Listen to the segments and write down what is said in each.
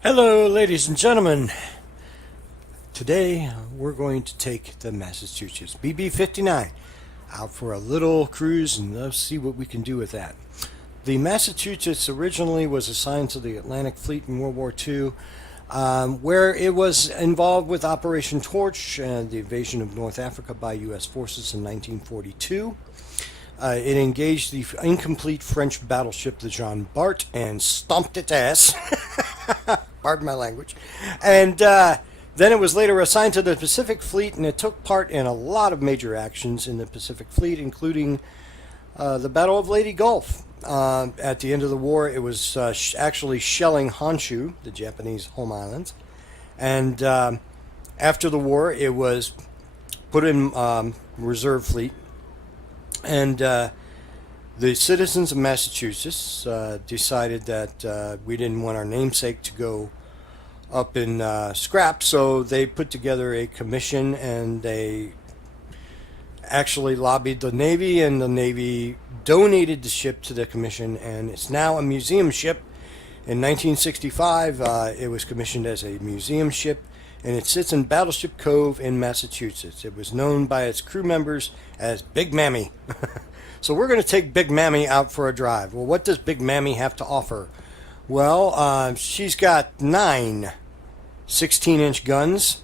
Hello, ladies and gentlemen. Today we're going to take the Massachusetts BB-59 out for a little cruise and let's see what we can do with that. The Massachusetts originally was assigned to the Atlantic Fleet in World War II, where it was involved with Operation Torch and the invasion of North Africa by U.S. forces in 1942. It engaged the incomplete French battleship, the Jean Bart, and stomped its ass. Pardon my language. And then it was later assigned to the Pacific Fleet, and it took part in a lot of major actions in the Pacific Fleet, including the Battle of Leyte Gulf. At the end of the war, it was actually shelling Honshu, the Japanese home islands. And after the war, it was put in reserve fleet. And the citizens of Massachusetts decided that we didn't want our namesake to go up in scrap, so they put together a commission and they actually lobbied the Navy, and the Navy donated the ship to the commission, and it's now a museum ship. In 1965, it was commissioned as a museum ship, and it sits in Battleship Cove in Massachusetts. It was known by its crew members as Big Mamie. So we're going to take Big Mamie out for a drive. Well, what does Big Mamie have to offer? Well, she's got 9 16-inch guns,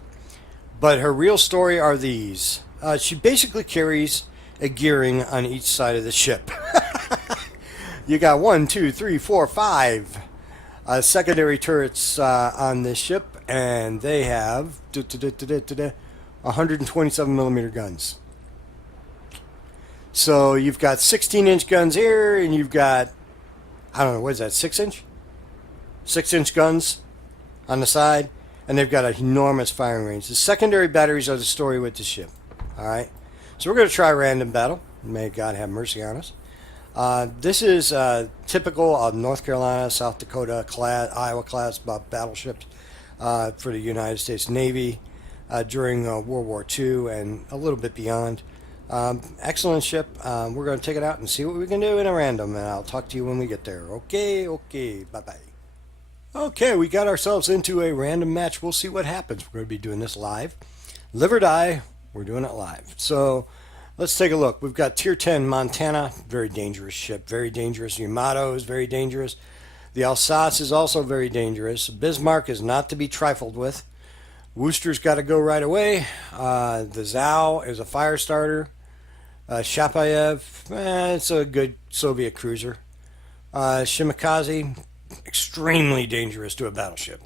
but her real story are these. She basically carries a gearing on each side of the ship. You got 1, 2, 3, 4, 5 secondary turrets on this ship, and they have 127 millimeter guns. So you've got 16-inch guns here, and you've got, I don't know, what is that, 6-inch? 6-inch guns on the side, and they've got an enormous firing range. The secondary batteries are the story with the ship. All right, so we're going to try a random battle. May God have mercy on us. This is typical of North Carolina, South Dakota class, Iowa class battleships for the United States Navy during World War II and a little bit beyond. Excellent ship. We're going to take it out and see what we can do in a random, and I'll talk to you when we get there. Okay, bye-bye. Okay, we got ourselves into a random match. We'll see what happens. We're going to be doing this live. Live or die, we're doing it live. So let's take a look. We've got Tier 10 Montana, very dangerous ship, very dangerous. Yamato is very dangerous. The Alsace is also very dangerous. Bismarck is not to be trifled with. Worcester's got to go right away. The Zhao is a fire starter. Shapayev, it's a good Soviet cruiser. Shimakaze, extremely dangerous to a battleship.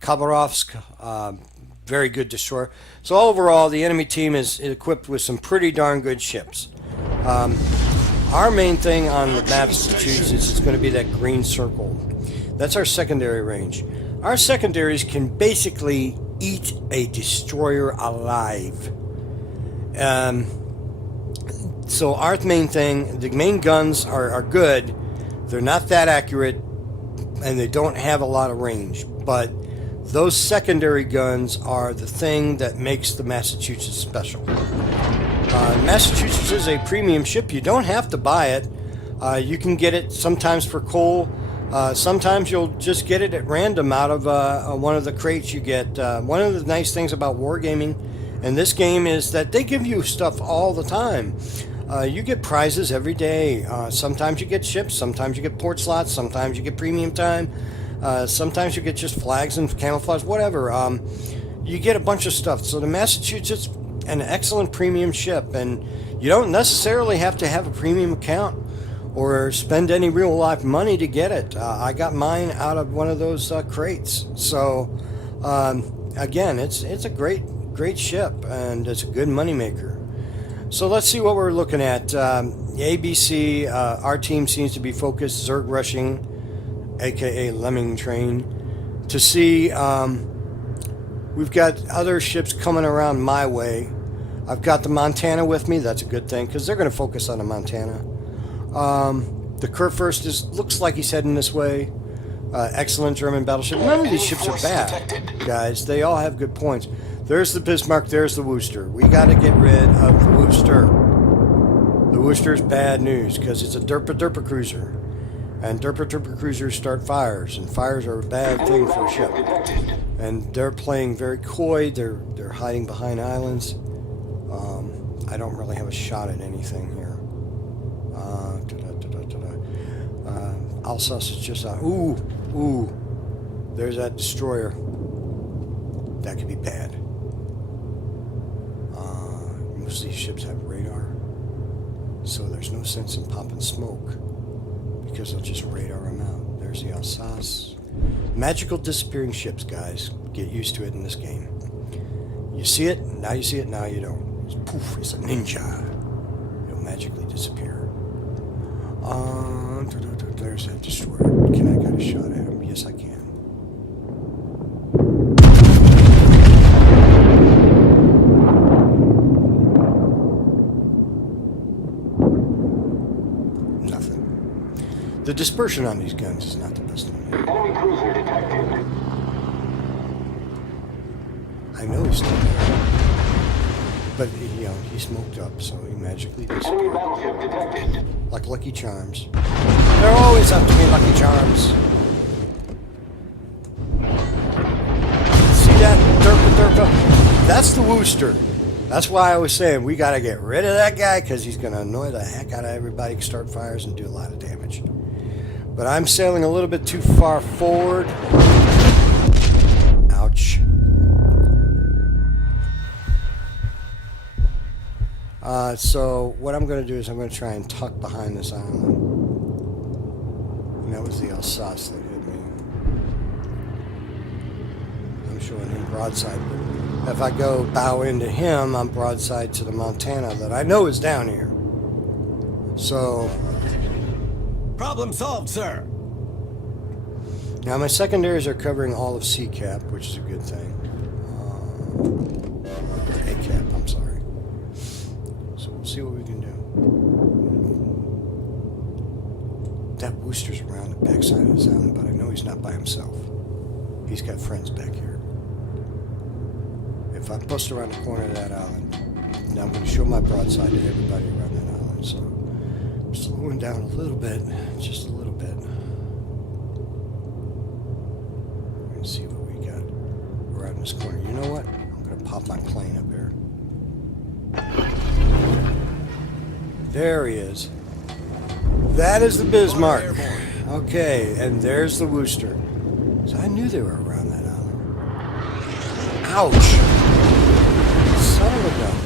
Khabarovsk, very good destroyer. So overall, the enemy team is equipped with some pretty darn good ships. Our main thing on the Massachusetts is going to be that green circle. That's our secondary range. Our secondaries can basically eat a destroyer alive. So our main thing, the main guns are good. They're not that accurate, and they don't have a lot of range. But those secondary guns are the thing that makes the Massachusetts special. Massachusetts is a premium ship. You don't have to buy it. You can get it sometimes for coal. Sometimes you'll just get it at random out of one of the crates you get. One of the nice things about wargaming in this game is that they give you stuff all the time. You get prizes every day. Sometimes you get ships, sometimes you get port slots, sometimes you get premium time, sometimes you get just flags and camouflage, whatever. You get a bunch of stuff. So the Massachusetts, an excellent premium ship, and you don't necessarily have to have a premium account or spend any real life money to get it. I got mine out of one of those crates. So again, it's a great ship, and it's a good moneymaker. So let's see what we're looking at. ABC, our team seems to be focused Zerg rushing, aka Lemming Train, to see. We've got other ships coming around my way. I've got the Montana with me. That's a good thing because they're going to focus on the Montana. The Kurfürst looks like he's heading this way. Excellent German battleship. None of these ships are bad, guys. They all have good points. There's the Bismarck, there's the Worcester. We got to get rid of the Worcester. The Worcester's bad news because it's a derpa cruiser. And derper cruisers start fires, and fires are a bad thing for a ship. And they're playing very coy. They're hiding behind islands. I don't really have a shot at anything here. Alsace is just out. Ooh. There's that destroyer. That could be bad. Most of these ships have radar, so there's no sense in popping smoke because they'll just radar them out. There's the Alsace. Magical disappearing ships, guys. Get used to it in this game. You see it, now you see it, now you don't. It's poof, it's a ninja. It'll magically disappear. There's that destroyer. Can I get a shot at him? Yes, I can. Nothing. The dispersion on these guns is not the best one. Enemy cruiser detected. I know he's still there. But, he smoked up, so he magically disappeared. Enemy battleship detected. Like Lucky Charms. They're always up to me, Lucky Charms. See that? Derpa? That's the Wooster. That's why I was saying we got to get rid of that guy because he's going to annoy the heck out of everybody, start fires, and do a lot of damage. But I'm sailing a little bit too far forward. Ouch. So what I'm going to do is I'm going to try and tuck behind this island. And that was the Alsace that hit me. I'm showing him broadside. But if I go bow into him, I'm broadside to the Montana that I know is down here. So... Problem solved, sir. Now my secondaries are covering all of C-cap, which is a good thing. A-cap, I'm sorry. So we'll see what we can do. That Wooster's around the backside of this island, but I know he's not by himself. He's got friends back here. If I bust around the corner of that island, now I'm going to show my broadside to everybody around that island. So I'm slowing down a little bit, just a little bit. Let's see what we got around this corner. You know what? I'm going to pop my plane up here. There he is. That is the Bismarck. Okay, and there's the Wooster. So I knew they were around that island. Ouch! Son of a gun.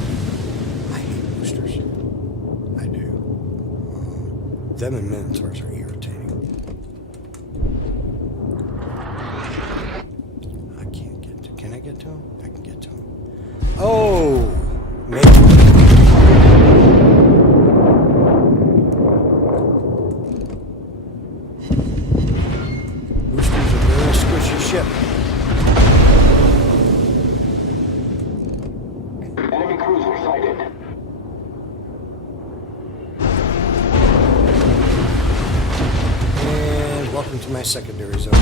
I hate Woosters. I do. Them and Minotaurs are irritating. I can't get to... Can I get to him? I can get to him. Oh! Maybe. Ship. Enemy cruiser sighted. And welcome to my secondary zone.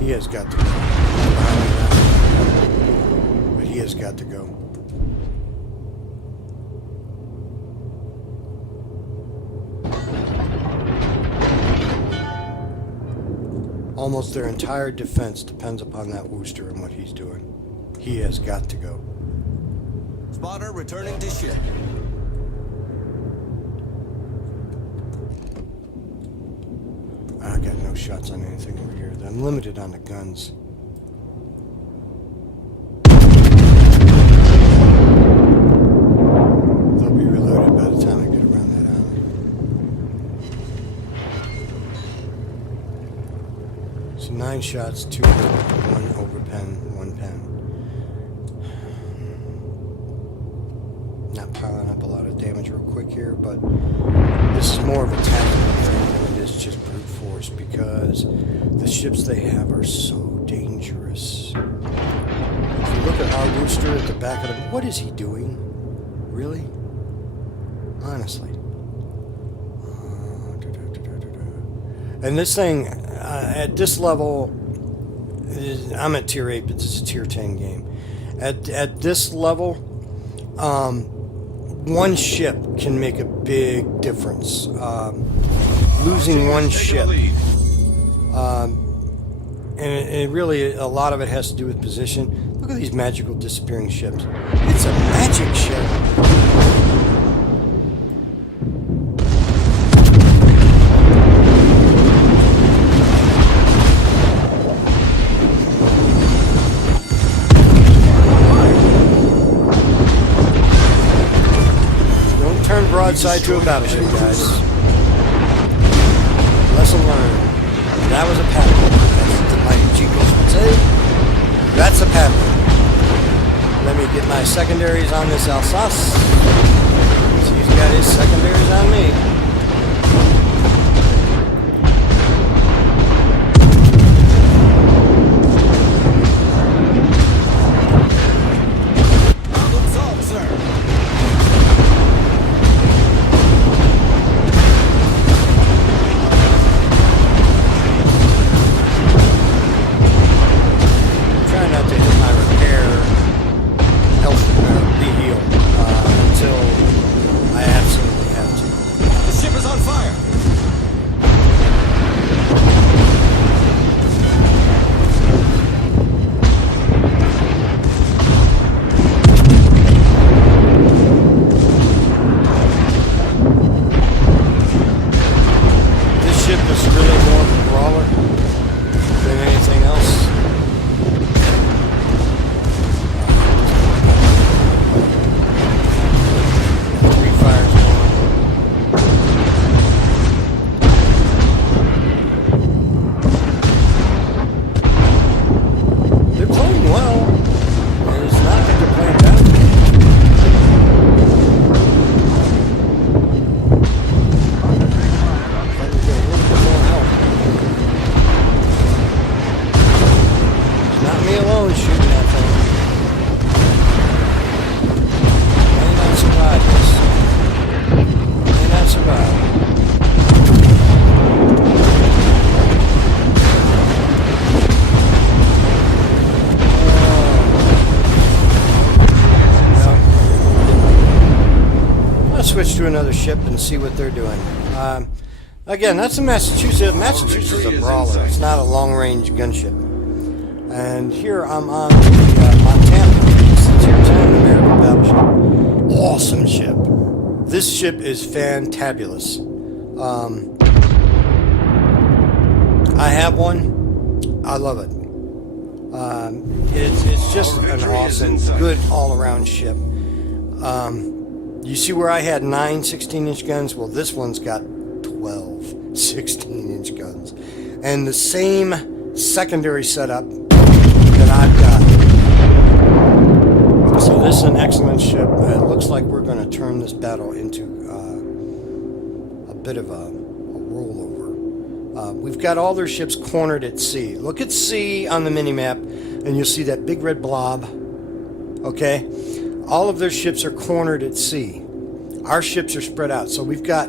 He has got to go. But he has got to go. Almost their entire defense depends upon that Wooster and what he's doing. He has got to go. Spotter returning to ship. I got no shots on anything over here. I'm limited on the guns. They'll be reloaded by the time I get around that island. So 9 shots, 2 hit, 1 overpen, 1 pen. Not piling up a lot of damage real quick here, but this is more of a tactical thing than it is just brute force because the ships they have are so dangerous. If you look at our rooster at the back of the... What is he doing? Really? Honestly. And this thing, at this level, I'm at tier 8, but this is a tier 10 game. At this level, one ship can make a big difference. Losing one ship. And it really, a lot of it has to do with position. Look at these magical disappearing ships. It's a magic ship. Don't turn broadside to a battleship, guys. Lesson learned. That was a pattern. My Chicos would say, that's a pattern. Let me get my secondaries on this Alsace. So he's got his secondaries on me. Problem solved, sir. Switch to another ship and see what they're doing. Again, that's a Massachusetts. Massachusetts is a brawler. It's not a long-range gunship. And here I'm on the Montana. It's the tier 10 American battleship. Awesome ship. This ship is fantabulous. I have one. I love it. It's just an awesome, good all-around ship. You see where I had 9 16-inch guns? Well, this one's got 12 16-inch guns. And the same secondary setup that I've got. So this is an excellent ship. It looks like we're going to turn this battle into a bit of a rollover. We've got all their ships cornered at sea. Look at sea on the mini-map, and you'll see that big red blob. Okay? All of their ships are cornered at sea. Our ships are spread out. So we've got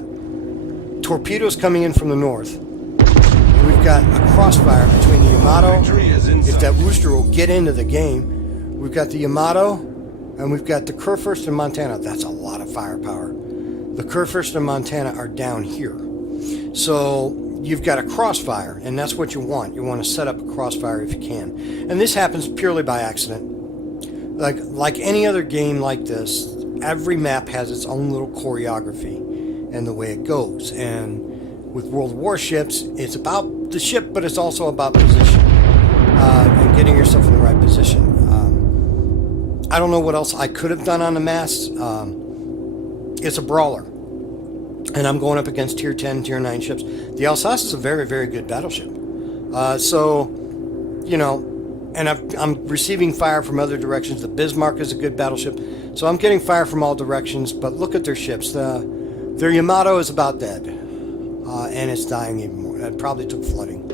torpedoes coming in from the north. We've got a crossfire between the Yamato, if that Worcester will get into the game. We've got the Yamato, and we've got the Kurfürst and Montana. That's a lot of firepower. The Kurfürst and Montana are down here. So you've got a crossfire, and that's what you want. You want to set up a crossfire if you can. And this happens purely by accident. Like any other game like this, every map has its own little choreography and the way it goes. And with World War ships, it's about the ship, but it's also about position and getting yourself in the right position. I don't know what else I could have done on the mast. It's a brawler, and I'm going up against tier 10, tier 9 ships. The Alsace is a very, very good battleship. So, you know, and I'm receiving fire from other directions. The Bismarck is a good battleship. So I'm getting fire from all directions, but look at their ships. Their Yamato is about dead, and it's dying even more. It probably took flooding.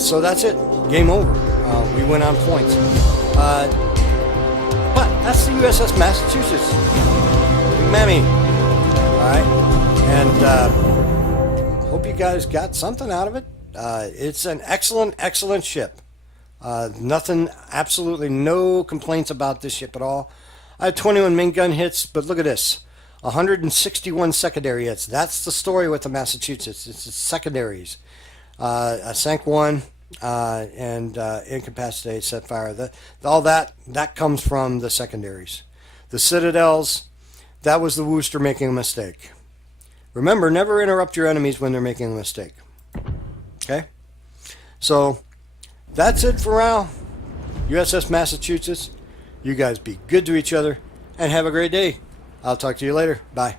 So that's it. Game over. We went on points. But that's the USS Massachusetts. Mamie. Alright. And hope you guys got something out of it. It's an excellent, excellent ship. Nothing, absolutely no complaints about this ship at all. I had 21 main gun hits, but look at this. 161 secondary hits. That's the story with the Massachusetts. It's the secondaries. I sank one and incapacitated, set fire. All that comes from the secondaries. The citadels, that was the Wooster making a mistake. Remember, never interrupt your enemies when they're making a mistake. Okay? So, that's it for now. USS Massachusetts. You guys be good to each other and have a great day. I'll talk to you later. Bye.